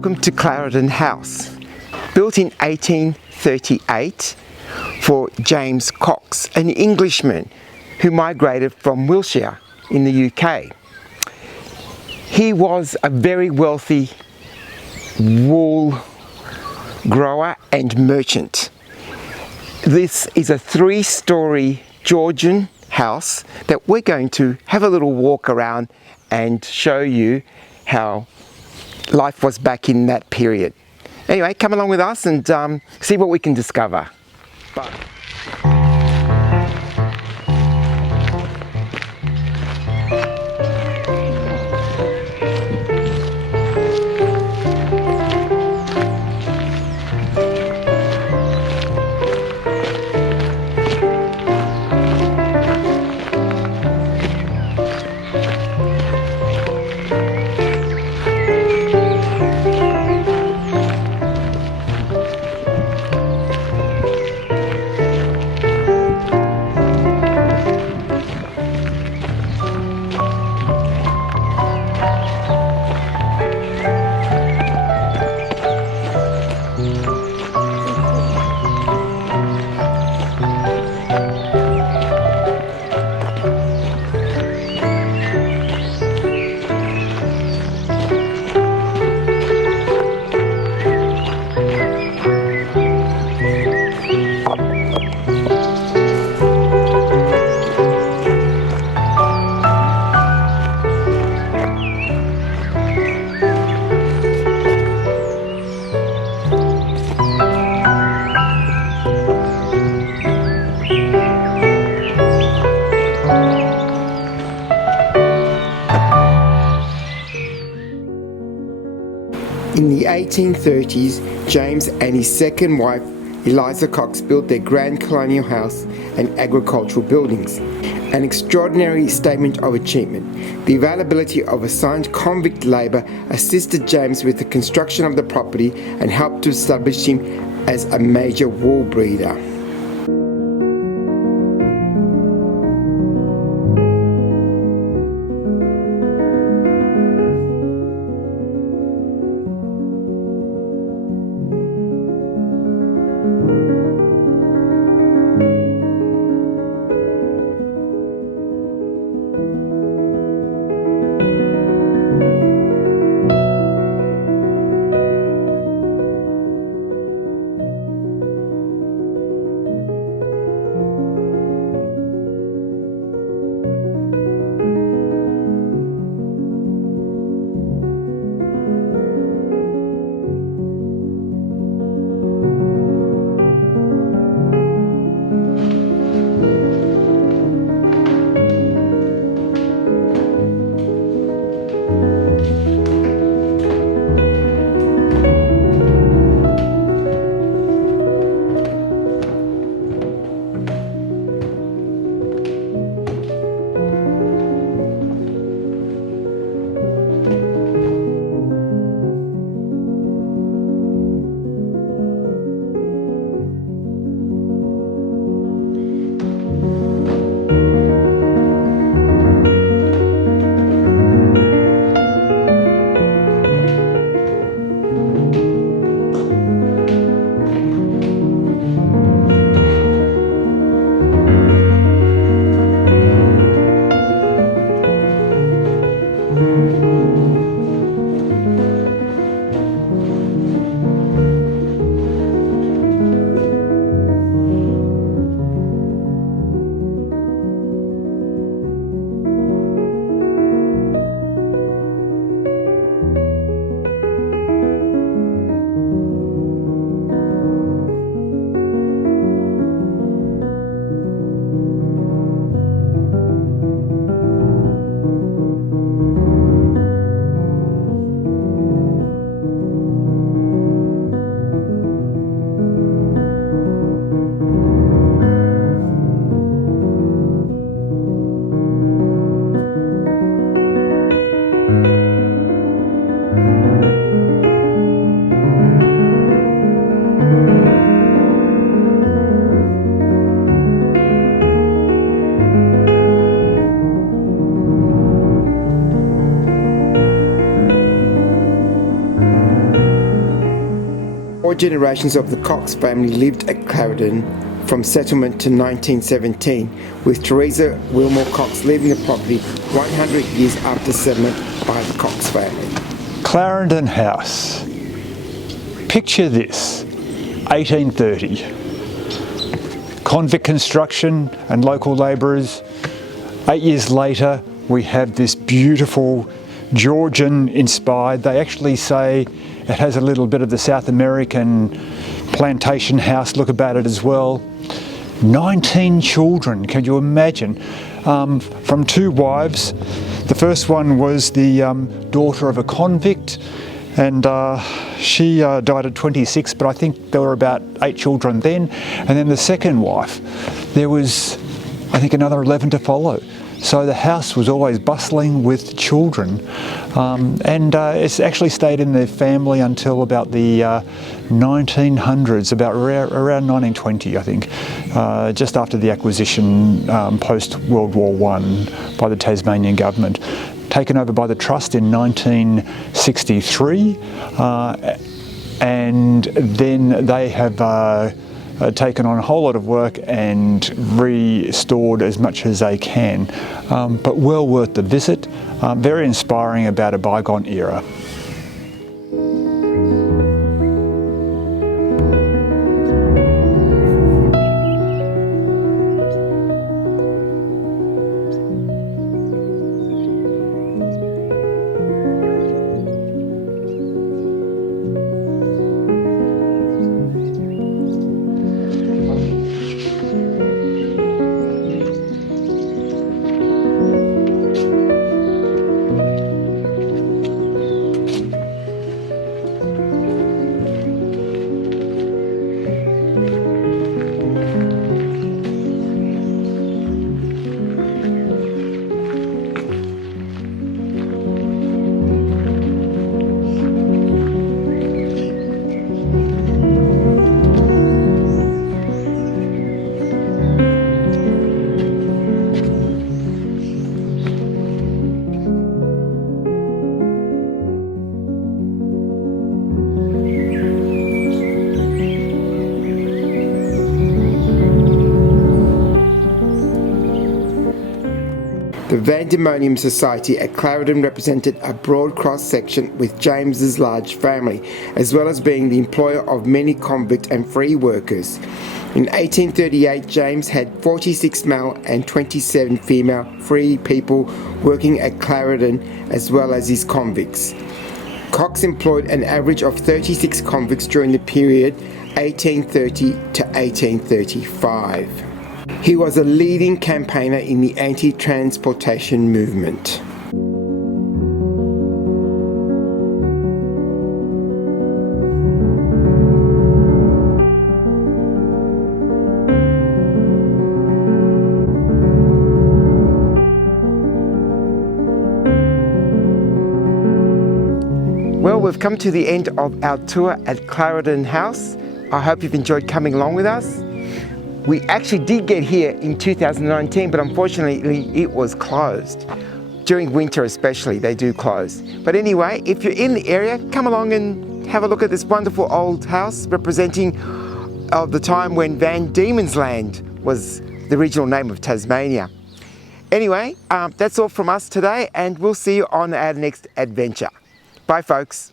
Welcome to Clarendon House, built in 1838 for James Cox, an Englishman who migrated from Wiltshire in the UK. He was a very wealthy wool grower and merchant. This is a three-storey Georgian house that we're going to have a little walk around and show you how life was back in that period. Anyway, come along with us and see what we can discover. Bye. In the 1830s, James and his second wife, Eliza Cox, built their grand colonial house and agricultural buildings. An extraordinary statement of achievement. The availability of assigned convict labour assisted James with the construction of the property and helped to establish him as a major wool breeder. generations of the Cox family lived at Clarendon from settlement to 1917, with Teresa Wilmore Cox leaving the property 100 years after settlement by the Cox family. Clarendon House. Picture this, 1830. Convict construction and local labourers. 8 years later, we have this beautiful Georgian inspired. They actually say it has a little bit of the South American plantation house look about it as well. 19 children, can you imagine? From 2 wives. The first one was the daughter of a convict, and she died at 26, but I think there were about 8 children then. And then the second wife, there was, I think, another 11 to follow. So the house was always bustling with children, and it's actually stayed in their family until about the 1900s, about around 1920, I think, just after the acquisition post-World War I by the Tasmanian government. Taken over by the Trust in 1963, and then they have taken on a whole lot of work and restored as much as they can, but well worth the visit. Very inspiring about a bygone era. The Vandemonium Society at Clarendon represented a broad cross-section with James's large family, as well as being the employer of many convict and free workers. In 1838, James had 46 male and 27 female free people working at Clarendon, as well as his convicts. Cox employed an average of 36 convicts during the period 1830 to 1835. He was a leading campaigner in the anti-transportation movement. Well, we've come to the end of our tour at Clarendon House. I hope you've enjoyed coming along with us. We actually did get here in 2019, but unfortunately it was closed. During winter especially, they do close. But anyway, if you're in the area, come along and have a look at this wonderful old house representing of the time when Van Diemen's Land was the original name of Tasmania. Anyway, that's all from us today, and we'll see you on our next adventure. Bye, folks.